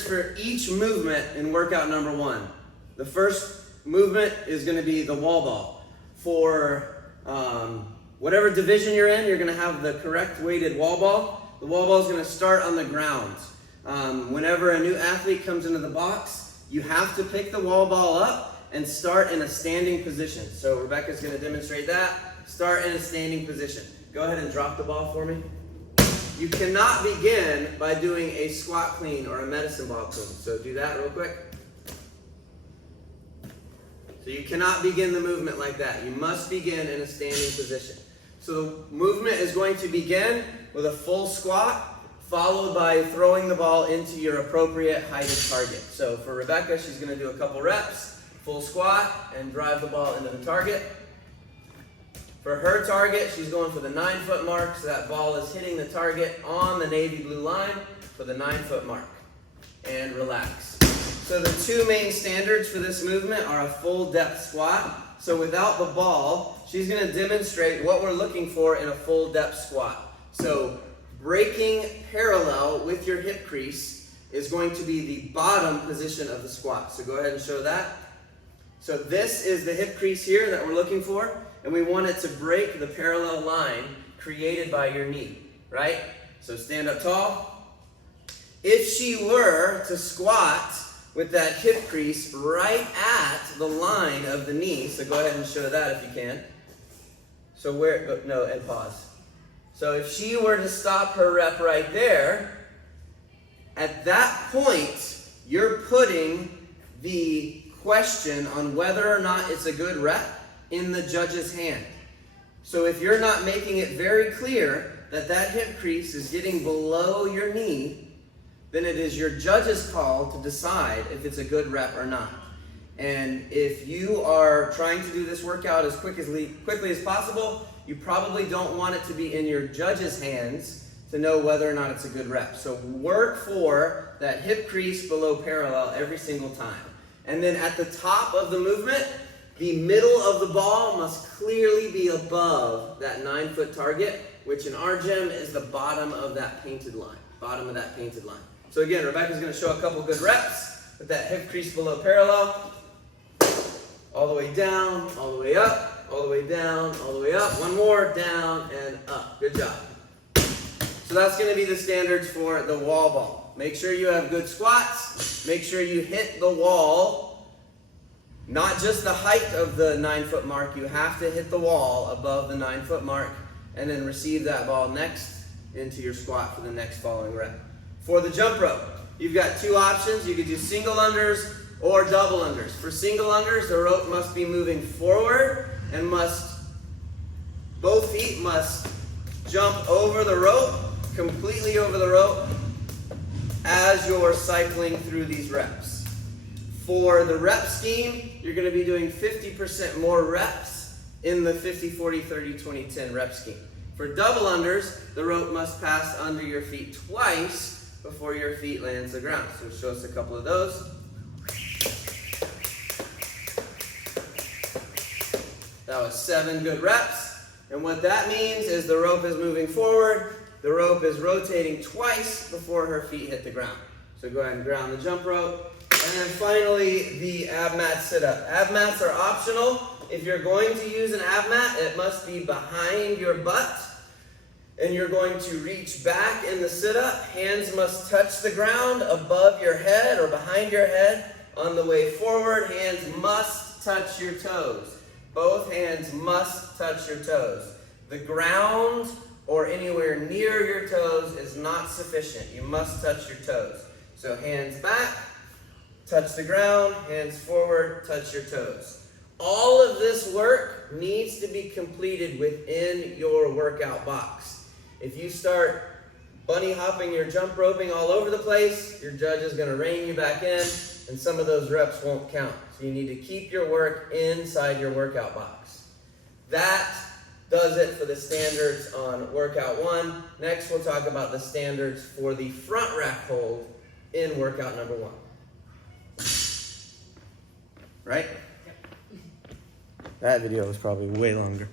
standards for each movement in workout number 1. The first movement is going to be the wall ball. For whatever division you're in, you're going to have the correct weighted wall ball. The wall ball is going to start on the ground. Whenever a new athlete comes into the box, you have to pick the wall ball up and start in a standing position. So Rebecca's going to demonstrate that. Start in a standing position. Go ahead and drop the ball for me. You cannot begin by doing a squat clean or a medicine ball clean. So do that real quick. So you cannot begin the movement like that. You must begin in a standing position. So the movement is going to begin with a full squat, followed by throwing the ball into your appropriate heighted target. So for Rebecca, she's going to do a couple reps, full squat, and drive the ball into the target. For her target, she's going for the 9-foot mark, so that ball is hitting the target on the navy blue line for the 9-foot mark. And relax. So the two main standards for this movement are a full depth squat. So without the ball, she's going to demonstrate what we're looking for in a full depth squat. So breaking parallel with your hip crease is going to be the bottom position of the squat. So go ahead and show that. So this is the hip crease here that we're looking for, and we want it to break the parallel line created by your knee, right? So stand up tall. If she were to squat with that hip crease right at the line of the knee, so go ahead and show that if you can. So and pause. So if she were to stop her rep right there, at that point, you're putting the question on whether or not it's a good rep in the judge's hand. So if you're not making it very clear that that hip crease is getting below your knee, then it is your judge's call to decide if it's a good rep or not. And if you are trying to do this workout as quickly as possible, you probably don't want it to be in your judge's hands to know whether or not it's a good rep. So work for that hip crease below parallel every single time. And then at the top of the movement, the middle of the ball must clearly be above that 9-foot target, which in our gym is the bottom of that painted line. Bottom of that painted line. So again, Rebecca's going to show a couple good reps with that hip crease below parallel. All the way down, all the way up, all the way down, all the way up. One more, down and up. Good job. So that's going to be the standards for the wall ball. Make sure you have good squats. Make sure you hit the wall, not just the height of the 9-foot mark. You have to hit the wall above the 9-foot mark and then receive that ball next into your squat for the next following rep. For the jump rope, you've got two options. You could do single unders or double unders. For single unders, the rope must be moving forward and both feet must jump over the rope, completely over the rope, as you're cycling through these reps. For the rep scheme, you're going to be doing 50% more reps in the 50, 40, 30, 20, 10 rep scheme. For double unders, the rope must pass under your feet twice before your feet lands the ground. So show us a couple of those. That was 7 good reps. And what that means is the rope is moving forward. The rope is rotating twice before her feet hit the ground. So go ahead and ground the jump rope. And then finally, the ab mat sit-up. Ab mats are optional. If you're going to use an ab mat, it must be behind your butt. And you're going to reach back in the sit-up. Hands must touch the ground above your head or behind your head. On the way forward, hands must touch your toes. Both hands must touch your toes. The ground or anywhere near your toes is not sufficient. You must touch your toes. So hands back, touch the ground, hands forward, touch your toes. All of this work needs to be completed within your workout box. If you start bunny hopping your jump roping all over the place, your judge is going to rein you back in, and some of those reps won't count. So you need to keep your work inside your workout box. That does it for the standards on workout 1. Next, we'll talk about the standards for the front rack hold in workout number 1. Right? That video was probably way longer.